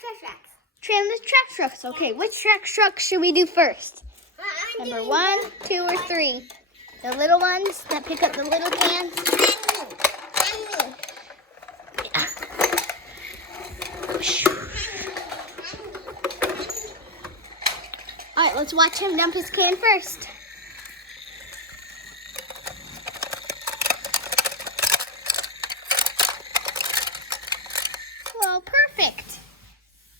trash trucks. Trim the trash trucks. Okay, which trash truck should we do first? Number 1, 2, or 3? The little ones that pick up the little cans. All right, let's watch him dump his can first. Well, perfect.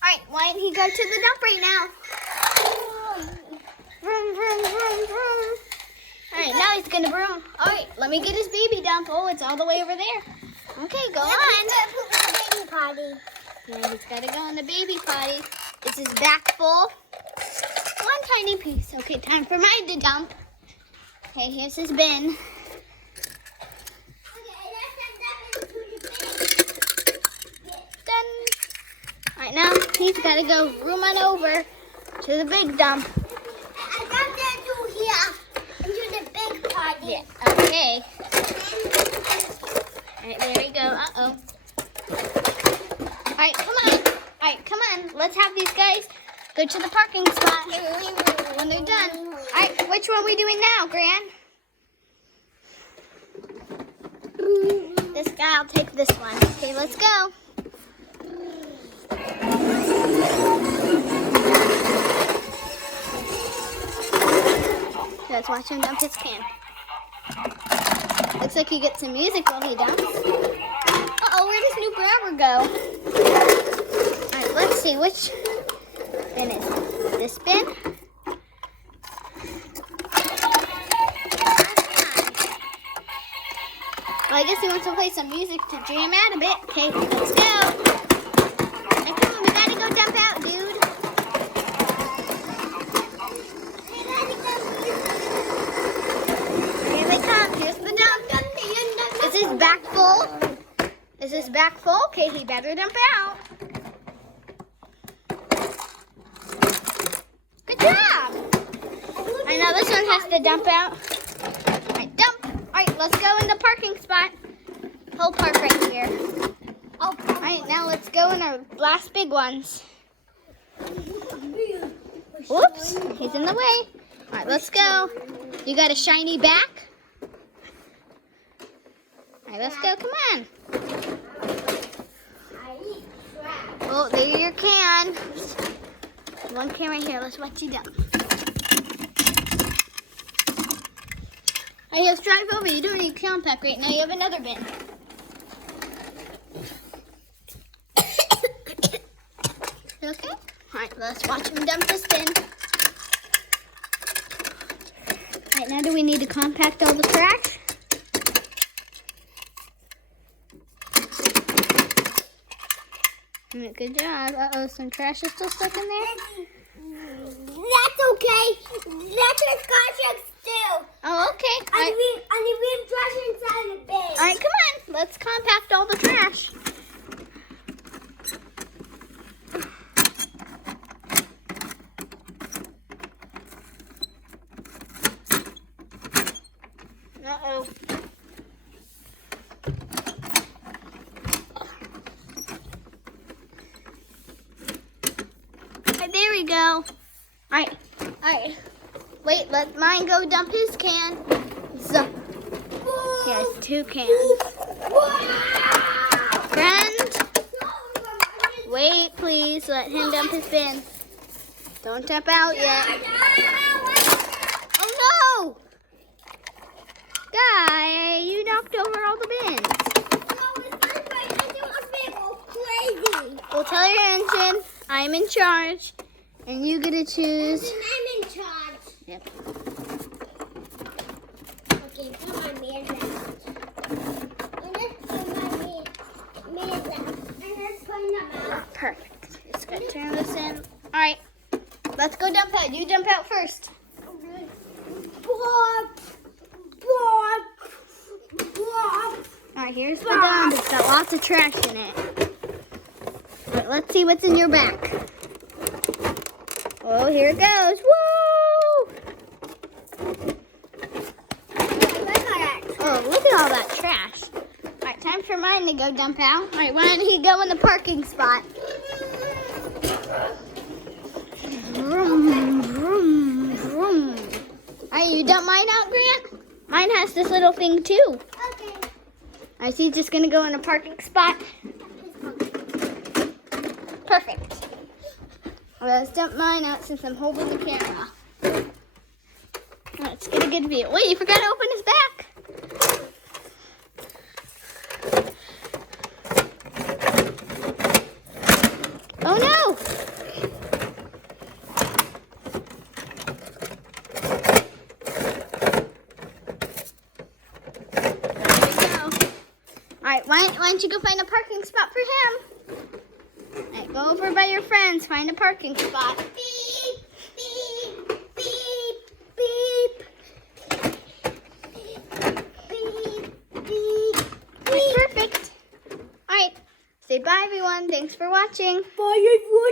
All right, why didn't he go to the dump right now? Vroom, vroom, vroom, vroom. All right, now he's gonna broom. All right, let me get his baby dump. Oh, it's all the way over there. Okay, go on. Baby potty. Yeah, he's gotta go in the baby potty. Is his back full? One tiny piece. Okay, time for mine to dump. Okay, here's his bin. Done. All right, now he's gotta go room on over to the big dump. I dumped it to here, into the big potty. Yeah. Okay. All right, there we go. Uh-oh. All right, come on. All right, come on. Let's have these guys go to the parking spot when they're done. All right, which one are we doing now, Gran? This guy, I'll take this one. Okay, let's go. Let's watch him dump his can. Looks like he gets some music while he dumps. Uh-oh, where does new grabber go? All right, let's see, which bin is it? This bin? Well, I guess he wants to play some music to jam out a bit. Okay, let's go. Now, come on, we gotta go dump out, dude. Here they come. Here's the dump. Is his back full? Is his back full? Okay, he better dump out. Good job. I know this one has to dump out. All right, dump. All right, let's go in the parking spot. He'll park right here. All right, now let's go in our last big ones. Whoops, he's in the way. All right, let's go. You got a shiny back? All right, let's go. Come on. Oh, there's your can. One can right here. Let's watch you dump. All right, let's drive over. You don't need compact right now. You have another bin. Okay. All right, let's watch him dump this bin. All right, now do we need to compact all the trash? Good job. Uh-oh, some trash is still stuck in there? That's okay. That's what car trucks do. Oh, okay. All right. And we have trash inside the bin. All right, come on. Let's compact all the trash. Uh-oh. There we go. All right. Wait, let mine go dump his can. So, he has 2 cans. Friend, wait, please. Let him dump his bin. Don't dump out yet. Oh, no! Guy, you knocked over all the bins. Well, tell your engine I'm in charge. And you get to choose. I'm in charge. Yep. Okay, come on, man. Perfect. Just gotta turn this in. All right. Let's go dump out. You dump out first. All right, here's the dump. It's got lots of trash in it. All right, let's see what's in your back. Oh, here it goes. Woo! Oh, look at all that trash. All right, time for mine to go dump out. All right, why don't you go in the parking spot? mine out, Grant? Mine has this little thing too. Okay. I see. Just gonna go in a parking spot. Perfect. Let's dump mine out since I'm holding the camera. Let's get a good view. Wait, you forgot to open his back. Oh no! There we go. Alright, why don't you go find a parking spot for him? Alright, go over by your friends, find a parking spot. Beep, beep, beep, beep. Beep, beep, Alright, perfect. Alright, say bye everyone. Thanks for watching. Bye, everyone.